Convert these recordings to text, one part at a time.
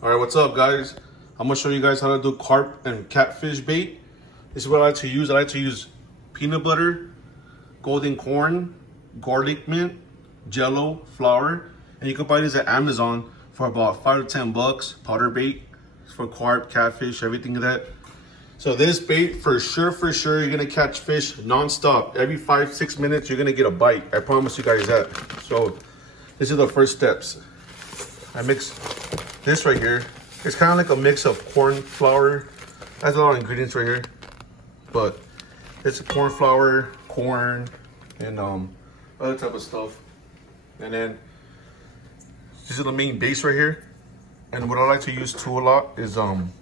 All right, what's up, guys? I'm gonna show you guys how to do carp and catfish bait. This is what I like to use. I like to use peanut butter, golden corn, garlic mint, jello, flour, and you can buy this at Amazon for about $5 to $10. Powder bait for carp, catfish, everything of that. So this bait, for sure, you're gonna catch fish non-stop. Every 5-6 minutes, you're gonna get a bite. I promise you guys that. So this is the first steps. I mix this right here. It's kind of like a mix of corn flour. Has a lot of ingredients right here, but it's corn flour, corn, and other type of stuff. And then this is the main base right here. And what I like to use too a lot is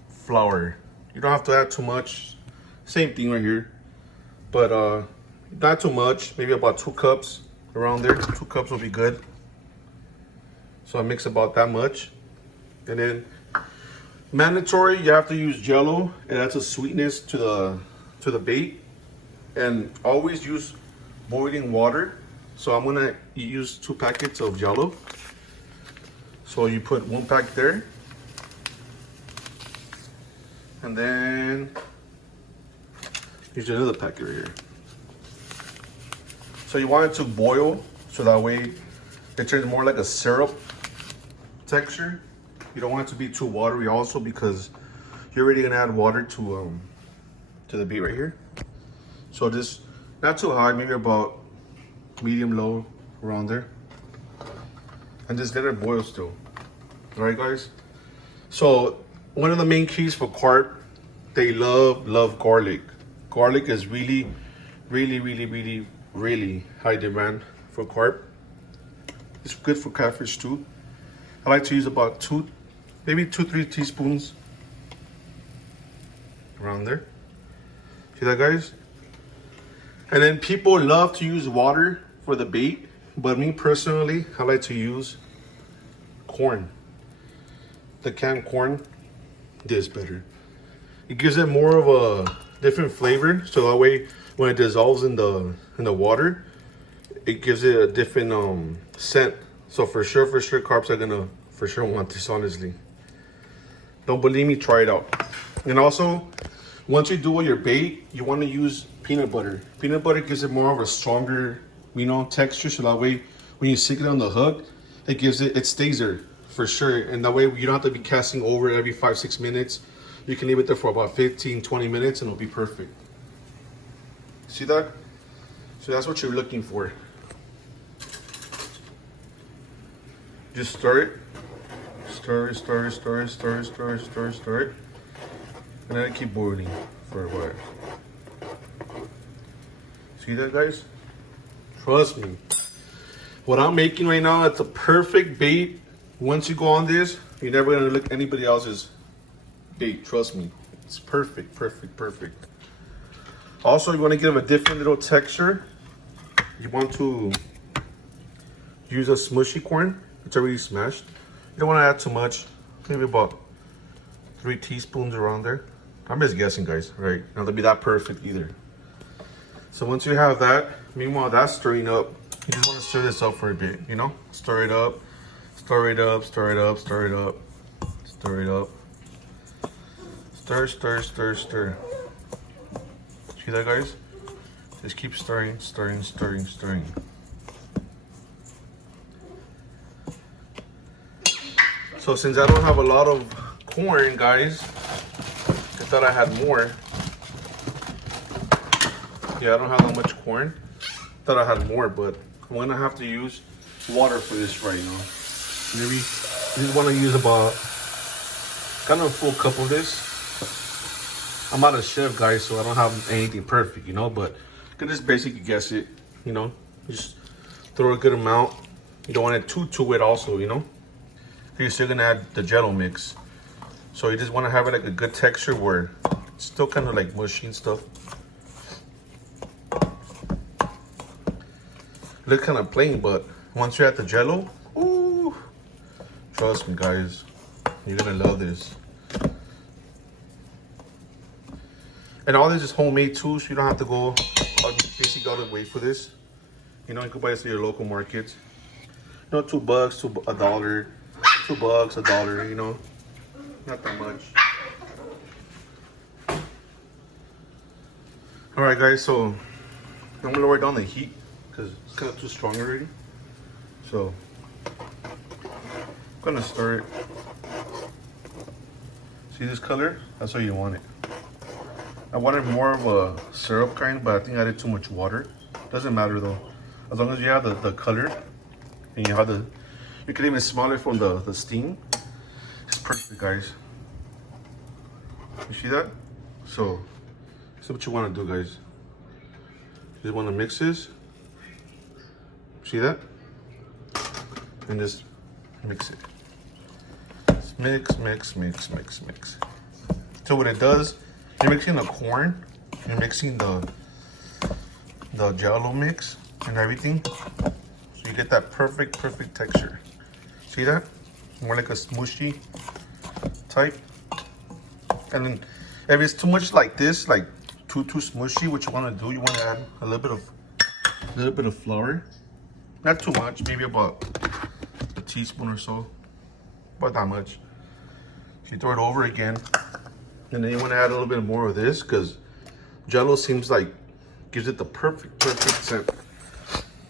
flour. You don't have to add too much. Same thing right here, but not too much. Maybe about 2 cups around there. 2 cups will be good. So I mix about that much. And then mandatory, you have to use jello. It adds a sweetness to the bait. And always use boiling water. So I'm gonna use 2 packets of jello. So you put 1 pack there. And then use another packet right here. So you want it to boil, so that way it turns more like a syrup texture. You don't want it to be too watery also, because you're already gonna add water to the bait right here. So just not too high, maybe about medium low, around there, and just let it boil still. All right, guys. So one of the main keys for carp, they love garlic. Garlic is really high demand for carp. It's good for catfish too. I like to use about 2-3 teaspoons around there. See that, guys? And then people love to use water for the bait, but me personally, I like to use corn. The canned corn is better. It gives it more of a different flavor, so that way when it dissolves in the water, it gives it a different scent. So for sure, carps are gonna for sure want this, honestly. Don't believe me, try it out. And also, once you do with your bait, you want to use peanut butter. Peanut butter gives it more of a stronger, texture, so that way when you stick it on the hook, it stays there for sure. And that way you don't have to be casting over every 5-6 minutes. You can leave it there for about 15-20 minutes and it'll be perfect. See that? So that's what you're looking for. Just stir it. Stir it. And then keep boiling for a while. See that, guys? Trust me. What I'm making right now, it's a perfect bait. Once you go on this, you're never gonna look anybody else's bait. Trust me. It's perfect. Also, you want to give a different little texture. You want to use a smushy corn. It's already smashed. You don't want to add too much. Maybe about 3 teaspoons around there. I'm just guessing, guys. Right? Not to be that perfect either. So once you have that, meanwhile that's stirring up, you just want to stir this up for a bit. Stir it up. Stir. See that, guys? Just keep stirring. So since I don't have a lot of corn, guys, I thought I had more. Yeah, I don't have that much corn. Thought I had more, but I'm gonna have to use water for this right now. Maybe you just want to use about kind of a full cup of this. I'm not a chef, guys, so I don't have anything perfect, but you can just basically guess it, just throw a good amount. You don't want it too wet also, You're still gonna add the jello mix. So you just want to have it like a good texture where it's still kind of like mushy and stuff. Looks kind of plain, but once you're at the jello, ooh, trust me, guys, you're gonna love this. And all this is homemade too, so you don't have to go basically all the way for this. You can buy this at your local markets. $2 to $1, $2, $1, Not that much. Alright guys, so I'm gonna lower down the heat because it's kind of too strong already. So I'm gonna start. See this color? That's how you want it. I wanted more of a syrup kind, but I think I added too much water. Doesn't matter though. As long as you have the color and you have you can even smell it from the steam. It's perfect, guys. You see that? So this is what you want to do, guys. You just want to mix this. See that? And just mix it. Just mix, mix, mix, mix, mix. So what it does, you're mixing the corn, you're mixing the jello mix and everything. So you get that perfect texture. See that? More like a smooshy type. And then if it's too much like this, like too smushy, what you want to do, you want to add a little bit of flour. Not too much, maybe about a teaspoon or so. About that much. So you throw it over again. And then you want to add a little bit more of this because jello seems like gives it the perfect scent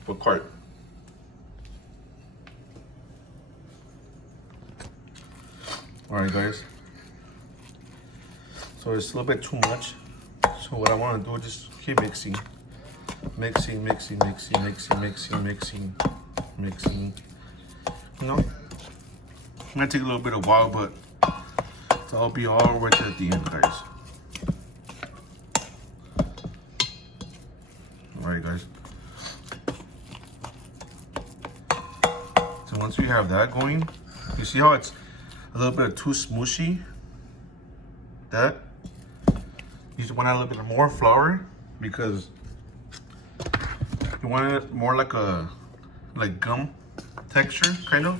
for carp. Alright guys. So it's a little bit too much. So what I want to do is just keep mixing. Mixing, mixing, mixing, mixing, mixing, mixing, mixing. You know? It might take a little bit of while, but I'll be all right at the end, guys. Alright guys. So once we have that going, you see how it's a little bit too smooshy? That. You just want to add a little bit more flour because you want it more like gum texture, kind of.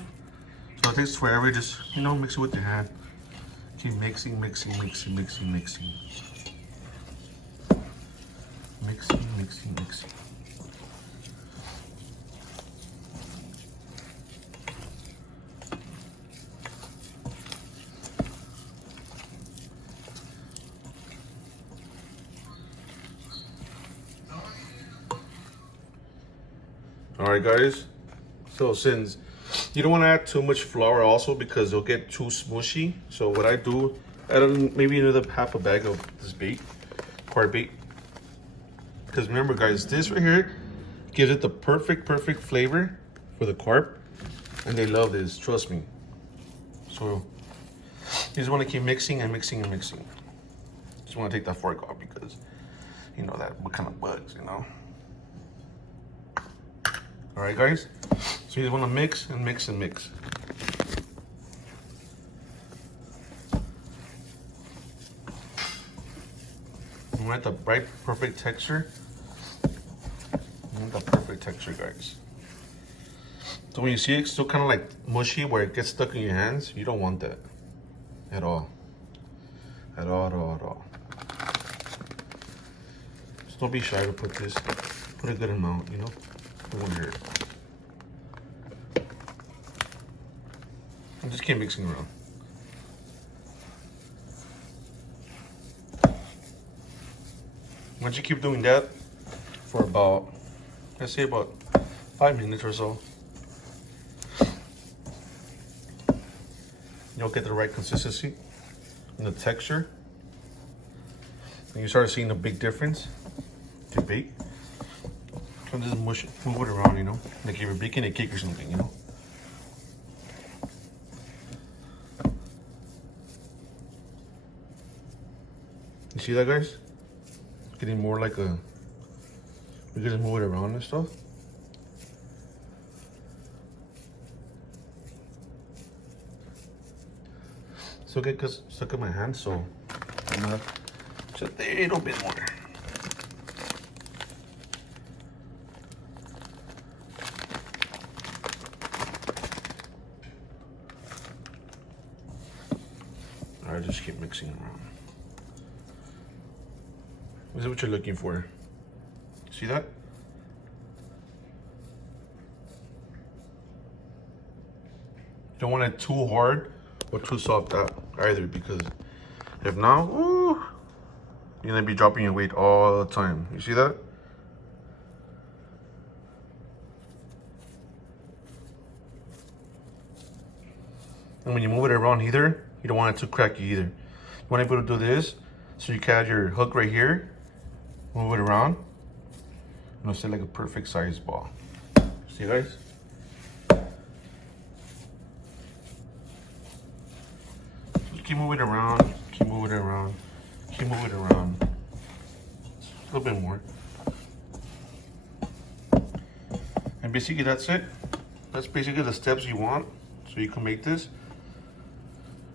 So it takes forever. Just, you know, mix it with your hand. Keep mixing, mixing, mixing, mixing, mixing. Mixing, mixing, mixing. Alright guys, so since you don't want to add too much flour also because it'll get too smushy, so what I do, add maybe another half a bag of this bait, carp bait. Because remember guys, this right here gives it the perfect flavor for the carp, and they love this, trust me. So you just want to keep mixing and mixing and mixing. Just want to take that fork off because you know that what kind of bugs, you know. All right, guys. So you just want to mix and mix and mix. You want the right, perfect texture. You want the perfect texture, guys. So when you see it still kind of like mushy, where it gets stuck in your hands, you don't want that at all. At all, at all, at all. Just don't be shy to put this. Put a good amount, you know. It won't hurt. And just keep mixing around. Once you keep doing that for about, let's say about 5 minutes or so, you'll get the right consistency and the texture. And you start seeing a big difference to bake. So just move it around, you know, like if you're baking a cake or something, you know. You see that, guys? Getting more like a, we can just move it around and stuff. Still get stuck in my hand, so I'm gonna just a little bit more. Alright, just keep mixing around. This is what you're looking for. See that? Don't want it too hard or too soft either, because if not, ooh, you're gonna be dropping your weight all the time. You see that? And when you move it around either, you don't want it too cracky either. You want to be able to do this, so you catch your hook right here, move it around, and it'll sit like a perfect size ball. See guys? Just keep moving it around, keep moving it around, keep moving it around. A little bit more. And basically that's it. That's basically the steps you want, so you can make this.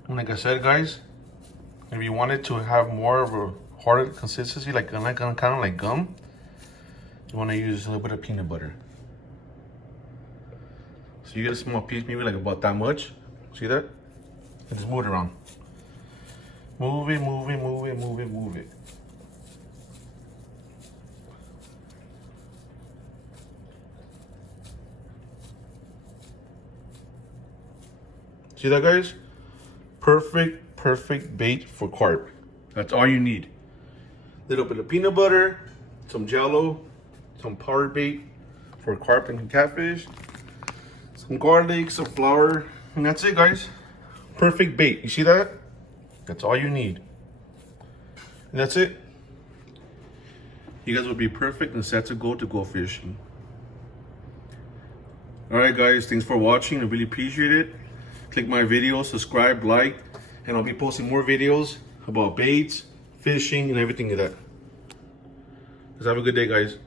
And like I said, guys, if you wanted to have more of a harder consistency, like kind of like gum, you want to use a little bit of peanut butter. So you get a small piece, maybe like about that much. See that? And just move it around. Move it, move it, move it, move it, move it. See that, guys? Perfect bait for carp. That's all you need. Little bit of peanut butter, some jello, some powder bait for carp and catfish, some garlic, some flour, and that's it, guys. Perfect bait. You see that? That's all you need. And that's it. You guys will be perfect and set to go fishing. All right, guys. Thanks for watching. I really appreciate it. Click my video, subscribe, like, and I'll be posting more videos about baits, fishing, and everything like that. Let's have a good day, guys.